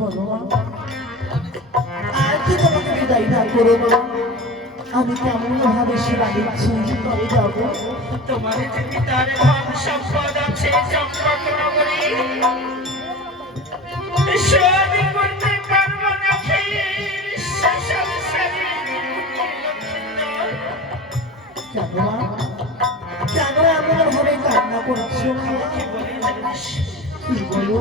বলো মা, আর কি তোমাকে বিদায় না করবো? আমি কেমন ভাবে সে বাড়ির ছেড়ে তবে যাবো? তোমার যে পিতার ধন সম্পদ আছে চম্পক নগরী, শোধ করতে পারবো না কেন মা, কেন এমন ভাবে কান্না করছো? কি বলো?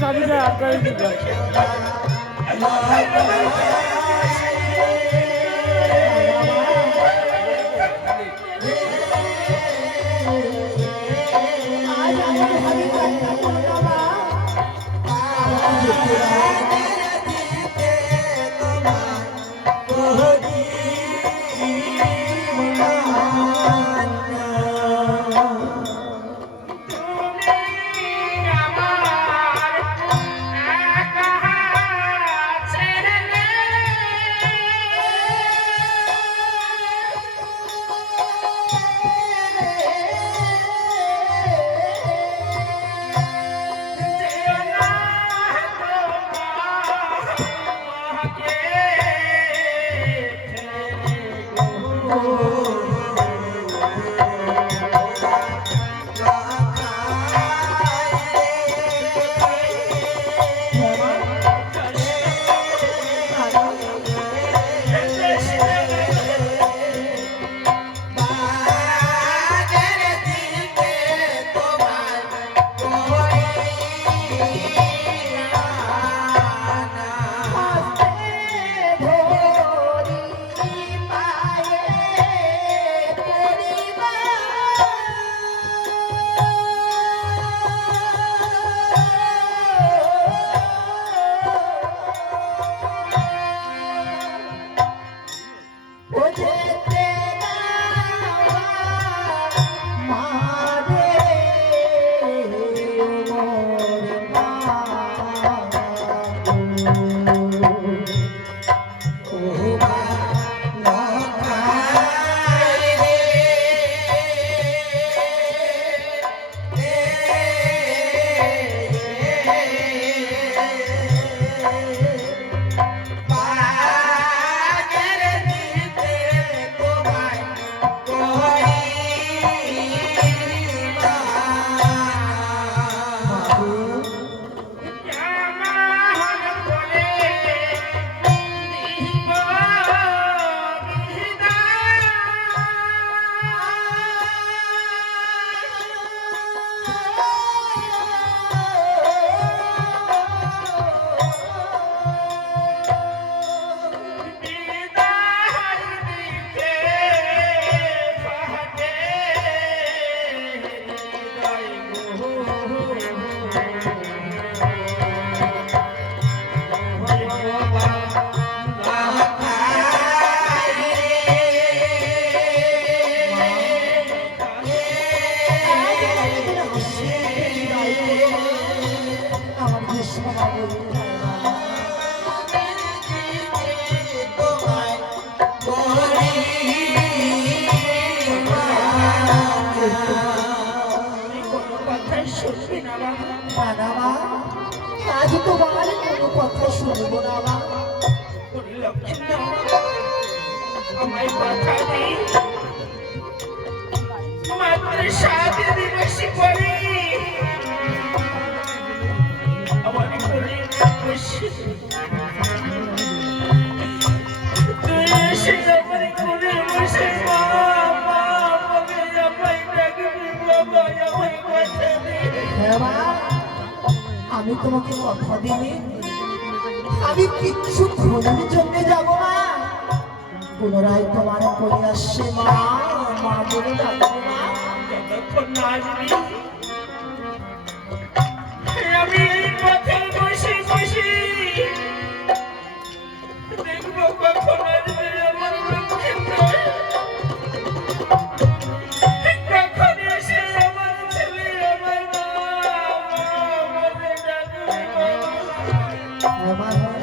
চাবিটা আটকাই দিতে সময় বলতে পারে না। কোনো কথা শুনবি না বাবা। না না মা, আজ তোমার কোনো কথা শুনবো না মা। ওরে লক্ষ্মী না, আমায় কথা নেই। মাত্র 7 দিবস পরে আমার কোলে বসে তুই এসে আমার কোলে বসে মা মা বলে আমায় ডাকবি বাবা, আমায় কথা দে। হ্যাঁ মা, আমি তোমাকে কথা দিই, আমি কিচ্ছু ক্ষণের জন্য যাব না। পুনরায় তোমার কোলে আসছে মা মা বলে ডাকবো মা। যতক্ষণ না আসবি আমি এই পথে বসে বসে দেখবো কখন আসবে আমার লক্ষ্মীন্দর, কখন এসে আমার ছেলে আমার মা মা বলে ডাকবে বাবা। হ্যাঁ মা, হ্যাঁ,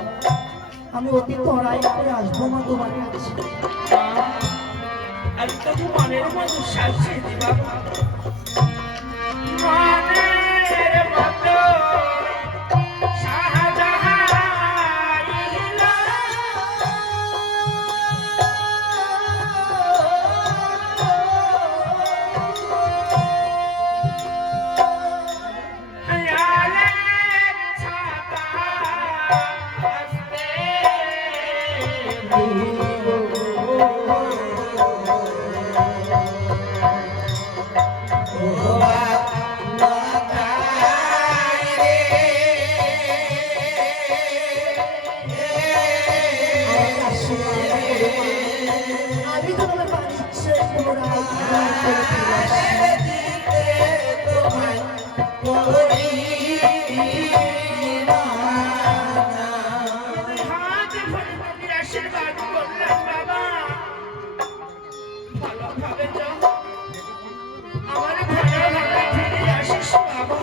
আমি অতি তরাই করে আসবো মা তোমার কাছে। আর তবু মনের মতো সাজছে দি বাবা, মনের মতো শাহজাহান আলেম ছাতা আসতে আমি তো তোমার বাড়ি ইচ্ছে পুনরায় তোমার কোলে ফিরে আসছি। হাত ধরে তুমি আশীর্বাদ করলাম বাবা, ভালোভাবে যাও, আমার ভালোভাবে ফিরে আসিস বাবা।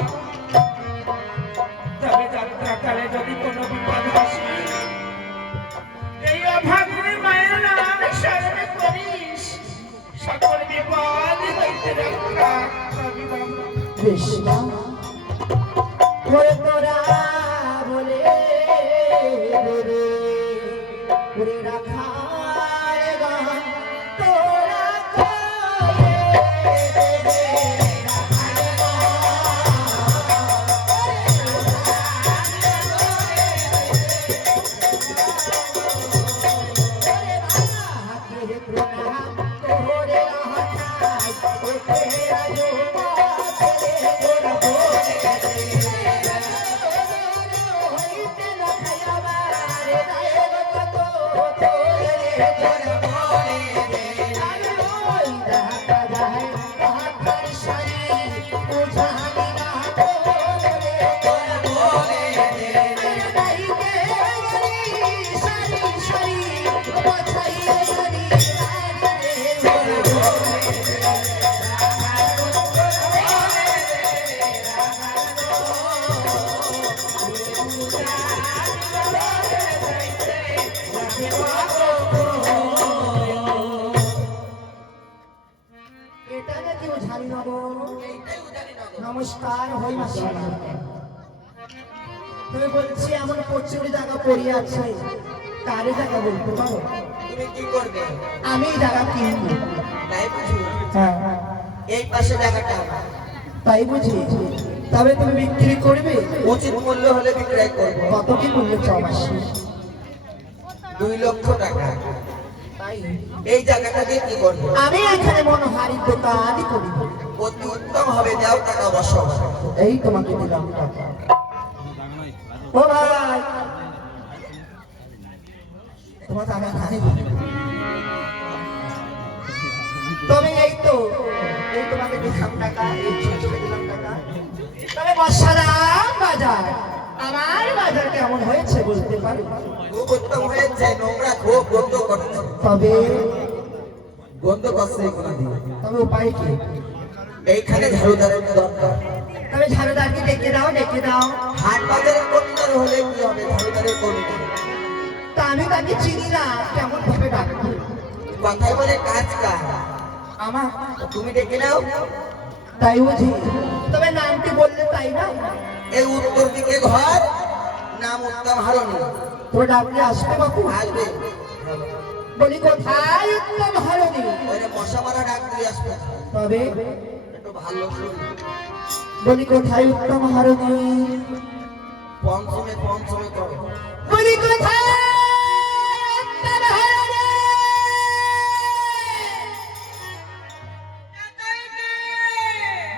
তবে যাত্রাকালে যদি কোনো বিপদ আসে এই অভাগিনী মায়ের নাম স্মরণ করিস, সকল বিপদ হইতে রক্ষা পাবি বাবা। বেশ মা, ওরে তোরা বলে রে ওরে রাখার গান তোরা কয়ে হাতে প্রণাম তোরে হাতায় ও তেরা জোবা তেরে তোরা বলে হইতে না খায়াবারে দায়ের কত তোরে তোরা বলে আরে ওই দেখা যায় হাতার সারি বুঝানি না তোরে তোরা বলে নাইকে গলি সারি সারি বাছাইয়ে সারি আরে তোরা বলে এটা নাকি ঝাড়ি নব। নমস্কার হই মাসি, তুমি বলছি এমন প্রচুর জায়গা পড়ে আছে, কারে জায়গা বলতে পারো? তুমি কি করবে? আমি জায়গা কিনবো। তাই বুঝি? হ্যাঁ হ্যাঁ, এই পাশে জায়গাটা আমার। তাই বুঝি। তবে তুমি বিক্রি করবে? উচিত মূল্য হলে বিক্রয় করবো। কত কি মূল্য চাও মাসি? 2 লক্ষ টাকা। তাই এই জায়গাটা দিয়ে কি করবো? আমি এখানে মনোহারির দোকানই করিব। অতি উত্তম হবে, দাও টাকা বসো। এই তোমাকে দিলাম টাকা। ও ভাই, তোমার টাকা খাই। তবে এই তোমাকে দিলাম টাকা, এই ছোটকে দিলাম টাকা। তবে বর্ষারাম বাজার, আমার বাজার কেমন হয়েছে বলতে পারো? খুব উত্তম হয়েছে, নোংরা খুব গন্ধ করছে। তবে গন্ধ করছে এগুলো দিয়ে। তবে উপায় কি? এইখানে ঝাড়ুদারের দরকার। তবে ঝাড়ুদারকে ডেকে দাও, ডেকে দাও। হাট বাজারে কর্মীদার হলে কি হবে, ঝাড়ুদারের কর্মী। তা আমি তাকে চিনি না, কেমন ভাবে ডাকবো? কথাই বলে কাজ কাজ। আমার তুমি ডেকে নাও। তাই বুঝি? তবে নামটি বললে তাই না? এই উত্তর দিকে ঘর, নাম উত্তম হারণী। তোর ডাকলে আসবে বাপু? আসবে। বলি কোথায় উত্তম হারণী? ওই যে মশা মারা ডাক দিয়ে আসবে। তবে একটু ভালো শুনি। বলি কোথায় উত্তম হারণী? পঞ্চমে পঞ্চমে করো। বলি কোথায় উত্তম হারণী?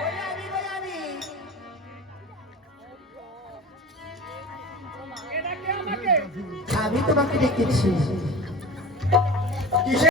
বলি আমি, বলি আমি। এটা কে আমাকে? আমি তোমাকে ডেকেছি।